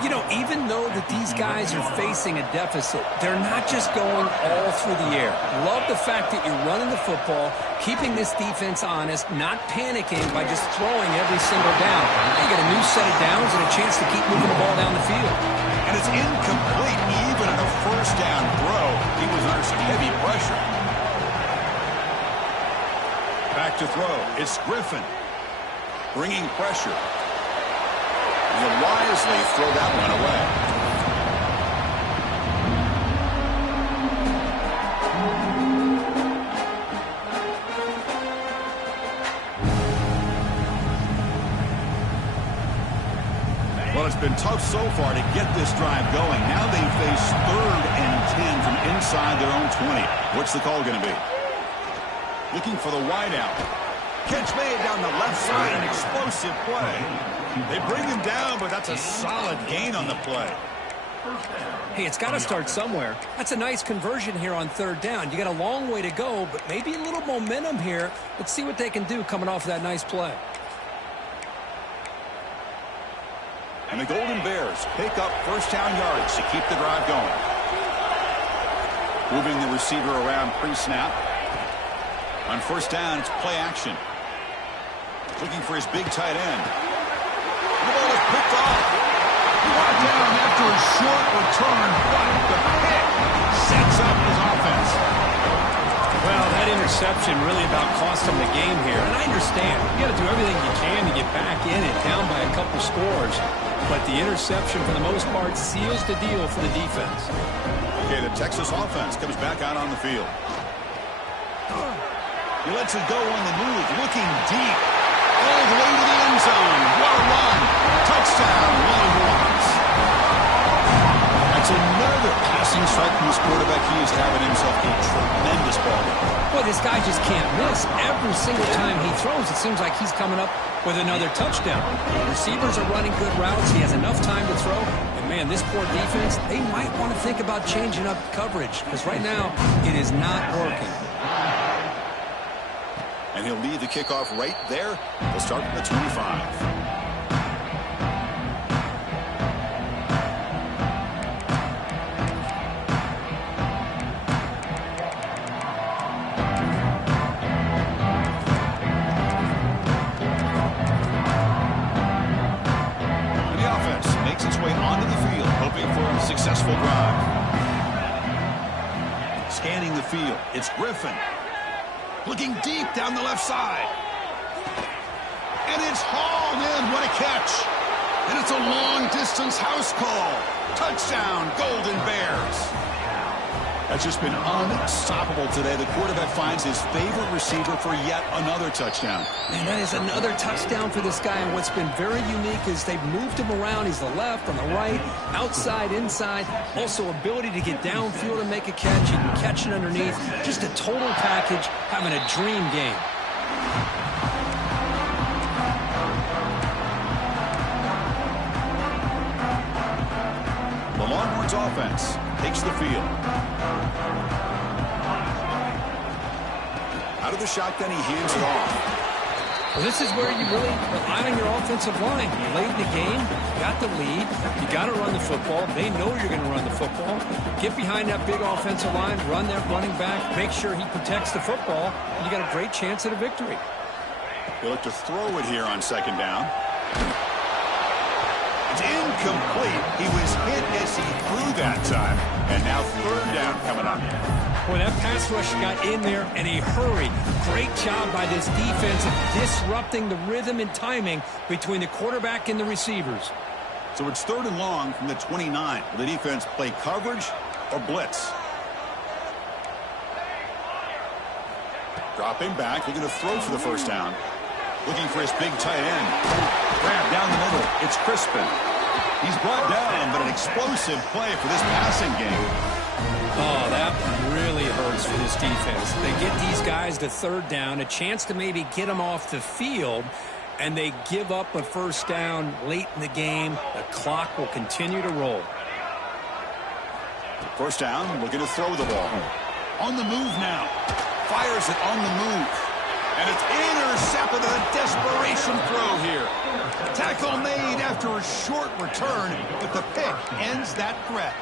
You know, even though that these guys are facing a deficit, they're not just going all through the air. Love the fact that you're running the football, keeping this defense honest, not panicking by just throwing every single down. They get a new set of downs and a chance to keep moving the ball down the field. And it's incomplete even in a first down throw. He was under some heavy pressure. Back to throw. It's Griffin bringing pressure. He'll wisely throw that one away. Well, it's been tough so far to get this drive going. Now they face 3rd and 10 from inside their own 20. What's the call going to be? Looking for the wideout. Catch made down the left side, an explosive play. They bring him down, but that's a solid gain on the play. Hey, it's got to start somewhere. That's a nice conversion here on 3rd down. You got a long way to go, but maybe a little momentum here. Let's see what they can do coming off of that nice play. And the Golden Bears pick up first down yardage to keep the drive going. Moving the receiver around pre-snap. On first down, it's play action. Looking for his big tight end. The ball is picked off. Brought down after a short return, but the pick sets up his offense. Well, that interception really about cost them the game here. And I understand. You got to do everything you can to get back in it, down by a couple scores. But the interception, for the most part, seals the deal for the defense. Okay, the Texas offense comes back out on the field. He lets it go on the move, looking deep. All the way to the end zone. What a run. Touchdown, Willie Watts. That's another passing strike from this quarterback. He is having himself a tremendous ball game. Boy, this guy just can't miss. Every single time he throws, it seems like he's coming up with another touchdown. Receivers are running good routes. He has enough time to throw. And, man, this poor defense, they might want to think about changing up coverage because right now it is not working. And he'll lead the kickoff right there. He'll start from the 25. Successful drive. Scanning the field. It's Griffin. Looking deep down the left side. And it's hauled in. What a catch. And it's a long-distance house call. Touchdown, Golden Bears. That's just been unstoppable today. The quarterback finds his favorite receiver for yet another touchdown. Man, that is another touchdown for this guy. And what's been very unique is they've moved him around. He's the left, on the right, outside, inside. Also, ability to get downfield and make a catch. He can catch it underneath. Just a total package, having a dream game. The Longhorns offense takes the field. Out of the shotgun, he hands it off. Well, this is where you really rely on your offensive line. Late in the game, you got the lead. You got to run the football. They know you're going to run the football. Get behind that big offensive line, run that running back, make sure he protects the football, and you got a great chance at a victory. He'll look to throw it here on second down. It's incomplete. He was hit as he threw that time. And now third down coming up. Boy, that pass rush got in there in a hurry. Great job by this defense of disrupting the rhythm and timing between the quarterback and the receivers. So it's third and long from the 29. Will the defense play coverage or blitz? Dropping back, looking to throw for the first down. Looking for his big tight end. Grab down the middle. It's Crispin. He's brought down, but an explosive play for this passing game. Oh, that really hurts for this defense. They get these guys to third down, a chance to maybe get them off the field, and they give up a first down late in the game. The clock will continue to roll. First down, looking to throw the ball. On the move now. Fires it on the move. And it's intercepted with a desperation throw here. Tackle made after a short return, but the pick ends that threat.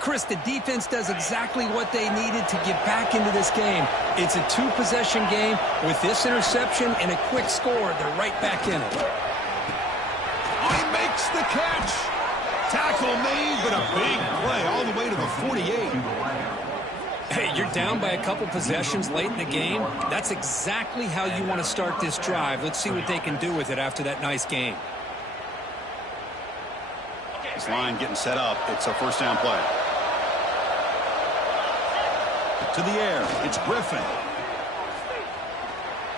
Chris, the defense does exactly what they needed to get back into this game. It's a two-possession game. With this interception and a quick score, they're right back in it. Oh, he makes the catch. Tackle made, but a big play all the way to the 48. Hey, you're down by a couple possessions late in the game. That's exactly how you want to start this drive. Let's see what they can do with it after that nice game. This line getting set up. It's a first down play. To the air. It's Griffin.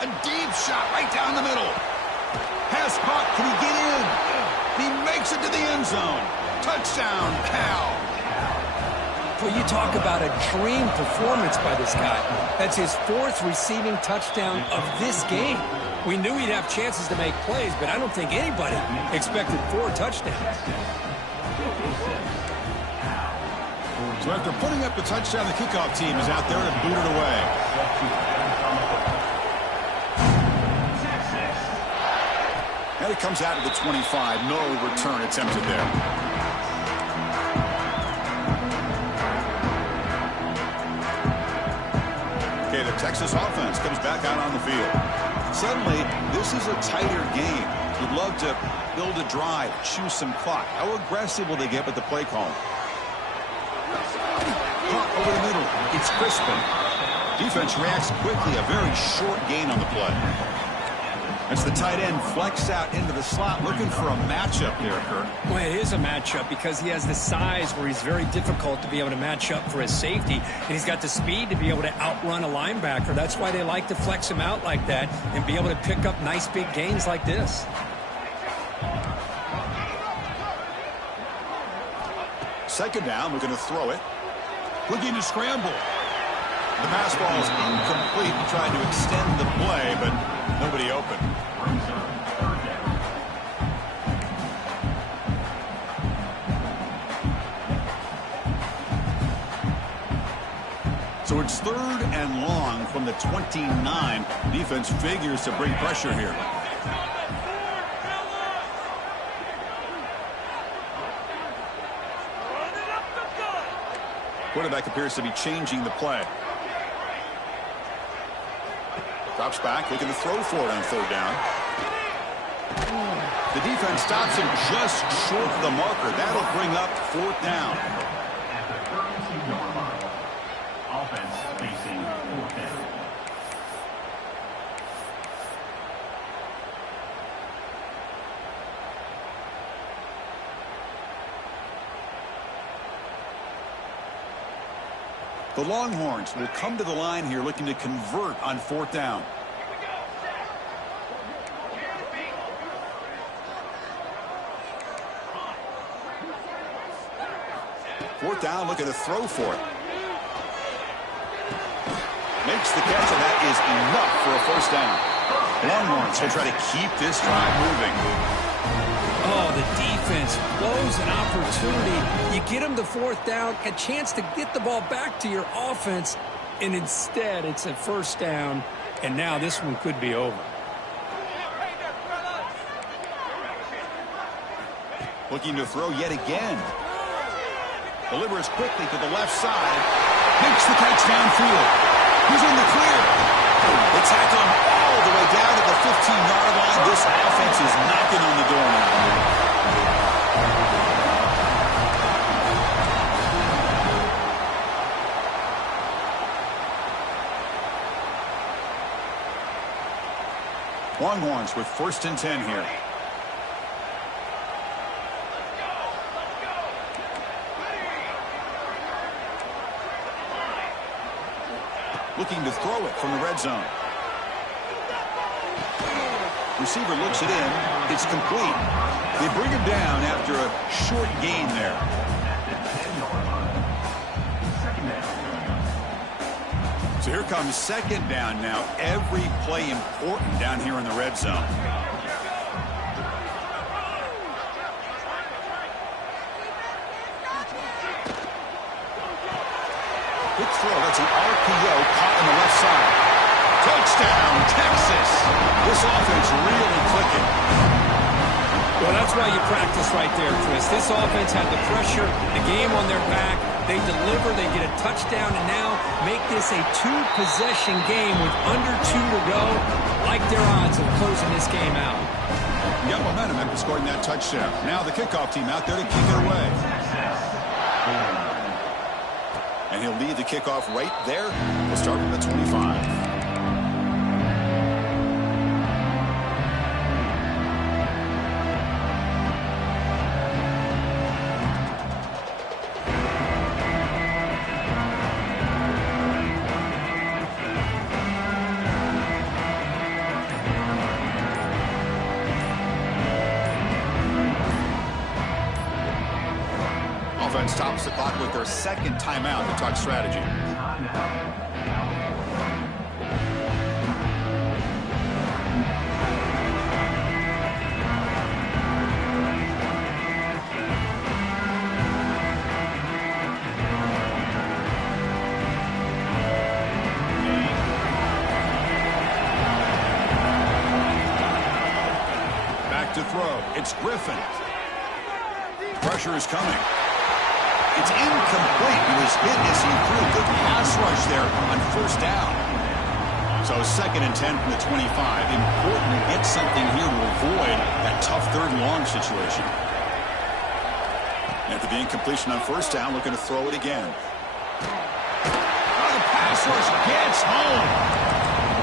A deep shot right down the middle. Pass caught. Can he get in? He makes it to the end zone. Touchdown, Cal. Well, you talk about a dream performance by this guy. That's his fourth receiving touchdown of this game. We knew he'd have chances to make plays, but I don't think anybody expected 4 touchdowns. So after putting up the touchdown, the kickoff team is out there to boot it away. And it comes out to the 25. No return attempted there. Okay, the Texas offense comes back out on the field. Suddenly, this is a tighter game. You'd love to build a drive, choose some clock. How aggressive will they get with the play call? Caught over the middle. It's Crispin. Defense reacts quickly. A very short gain on the play. As the tight end flex out into the slot, looking for a matchup there, Kurt. Well, it is a matchup because he has the size where he's very difficult to be able to match up for his safety, and he's got the speed to be able to outrun a linebacker. That's why they like to flex him out like that and be able to pick up nice big gains like this. Second down, we're going to throw it. Looking to scramble. The pass ball is incomplete. Trying to extend the play, but nobody open. So it's 3rd and long from the 29. Defense figures to bring pressure here. Quarterback appears to be changing the play. Drops back, looking to throw for it on 3rd down. The defense stops him just short of the marker. That'll bring up 4th down. Offense facing 4th down. The Longhorns will come to the line here looking to convert on 4th down. Fourth down, looking to throw for it. Makes the catch, and that is enough for a 1st down. Longhorns will try to keep this drive moving. Oh, the defense blows an opportunity. You get them the 4th down, a chance to get the ball back to your offense, and instead it's a 1st down, and now this one could be over. Looking to throw yet again. Delivers quickly to the left side. Makes the catch downfield. He's in the clear. They tackle him all the way down to the 15-yard line. This offense is knocking on the door now. Longhorns with 1st and 10 here. Looking to throw it from the red zone. Receiver looks it in. It's complete. They bring him down after a short gain there. So here comes 2nd down now. Every play important down here in the red zone. Quick throw. That's an RPO caught on the left side. Touchdown, Texas. This offense really clicking. Well, that's why you practice right there, Chris. This offense had the pressure, the game on their back. They deliver, they get a touchdown, and now make this a 2-possession game with under 2 to go. Like their odds of closing this game out. Got momentum after scoring that touchdown. Now the kickoff team out there to kick it away. And he'll lead the kickoff right there. We'll start from the 25. Offense stops the clock with their 2nd timeout to talk strategy. Back to throw. It's Griffin. Pressure is coming. It's incomplete. He was hit as he threw a good pass rush there on 1st down. So 2nd and 10 from the 25. Important to get something here to avoid that tough 3rd and long situation. After the incompletion on 1st down, looking to throw it again. Oh, the pass pass rush gets home.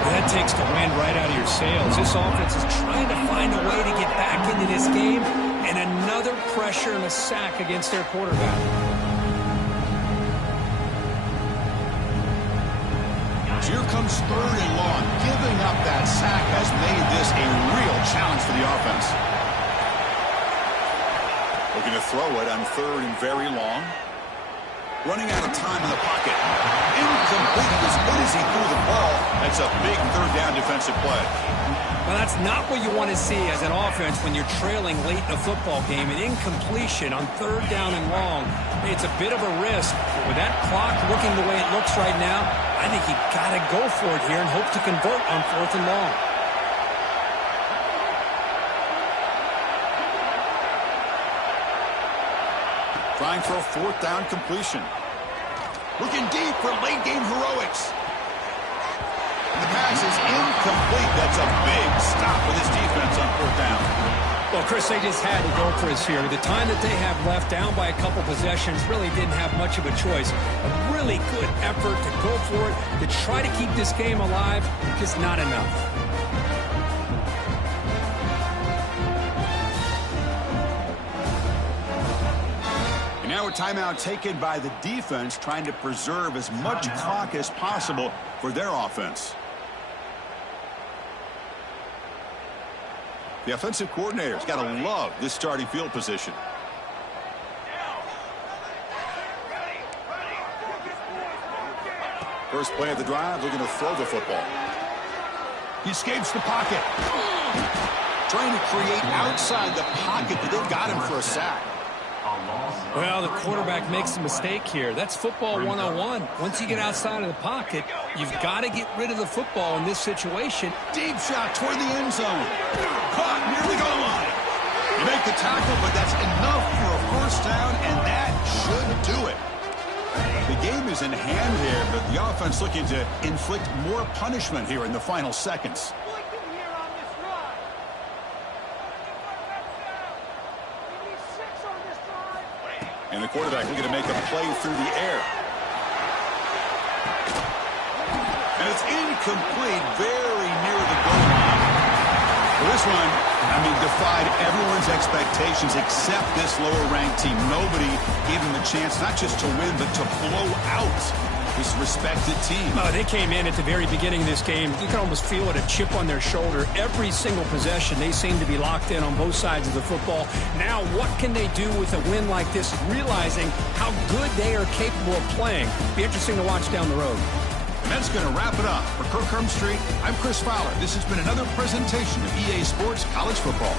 That takes the wind right out of your sails. This offense is trying to find a way to get back into this game, and another pressure and a sack against their quarterback. So here comes 3rd and long. Giving up that sack has made this a real challenge for the offense. Looking to throw it on 3rd and very long. Running out of time in the pocket. Incomplete as good as he threw the ball. That's a big 3rd down defensive play. Well, that's not what you want to see as an offense when you're trailing late in a football game. An incompletion on 3rd down and long. It's a bit of a risk. But with that clock looking the way it looks right now, I think you got to go for it here and hope to convert on 4th and long. Trying for a 4th down completion. Looking deep for late game heroics. The pass is incomplete. That's a big stop with his defense on 4th down. Well, Chris, they just had to go for us here. The time that they have left, down by a couple possessions, really didn't have much of a choice. A really good effort to go for it, to try to keep this game alive, just not enough. And now a timeout taken by the defense, trying to preserve as much clock as possible for their offense. The offensive coordinator's got to love this starting field position. First play of the drive, looking to throw the football. He escapes the pocket. Trying to create outside the pocket, but they got him for a sack. Well, the quarterback makes a mistake here. That's football 101. Once you get outside of the pocket, you've got to get rid of the football in this situation. Deep shot toward the end zone. Caught near the goal line. You make the tackle, but that's enough for a 1st down, and that should do it. The game is in hand here, but the offense looking to inflict more punishment here in the final seconds. And the quarterback looking to make a play through the air. And it's incomplete, very near the goal line. Well, this one, defied everyone's expectations except this lower-ranked team. Nobody gave them a chance not just to win, but to blow out this respected team. Oh, they came in at the very beginning of this game. You can almost feel it, a chip on their shoulder. Every single possession, they seem to be locked in on both sides of the football. Now, what can they do with a win like this, realizing how good they are capable of playing? Be interesting to watch down the road. And that's going to wrap it up. For Kirk Street, I'm Chris Fowler. This has been another presentation of EA Sports College Football.